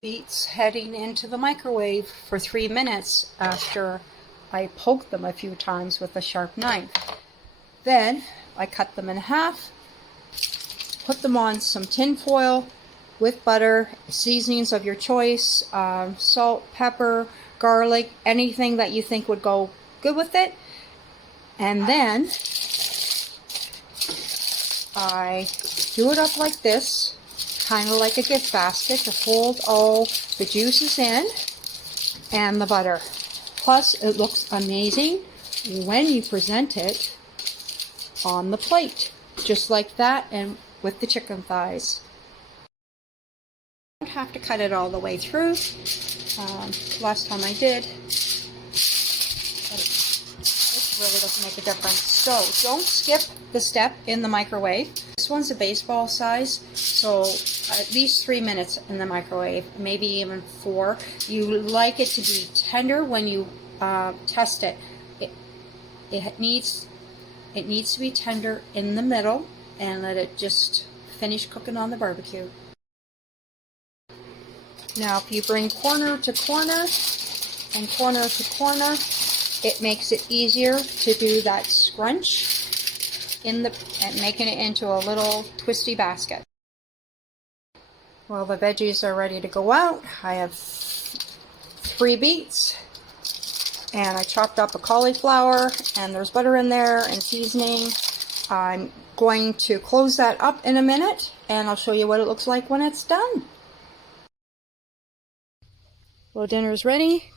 Beets heading into the microwave for 3 minutes after I poked them a few times with a sharp knife. Then I cut them in half, put them on some tin foil with butter, seasonings of your choice, salt, pepper, garlic, anything that you think would go good with it. And then I do it up like this, kind of like a gift basket to hold all the juices in and the butter. Plus, it looks amazing when you present it on the plate, just like that, and with the chicken thighs. You don't have to cut it all the way through. Last time I did, but it really doesn't make a difference. So don't skip the step in the microwave. This one's a baseball size, so at least 3 minutes in the microwave, maybe even 4. You like it to be tender when you test it. It needs to be tender in the middle, and let it just finish cooking on the barbecue. Now, if you bring corner to corner and corner to corner, it makes it easier to do that scrunch and making it into a little twisty basket. Well, the veggies are ready to go out. I have 3 beets, and I chopped up a cauliflower, and there's butter in there and seasoning. I'm going to close that up in a minute, and I'll show you what it looks like when it's done. Well, dinner's ready,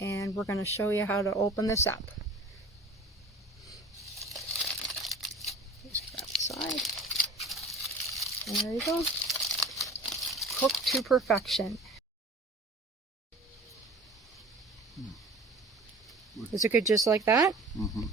and we're going to show you how to open this up. Just grab the side, and there you go. Cooked to perfection. Is it good just like that? Mm-hmm.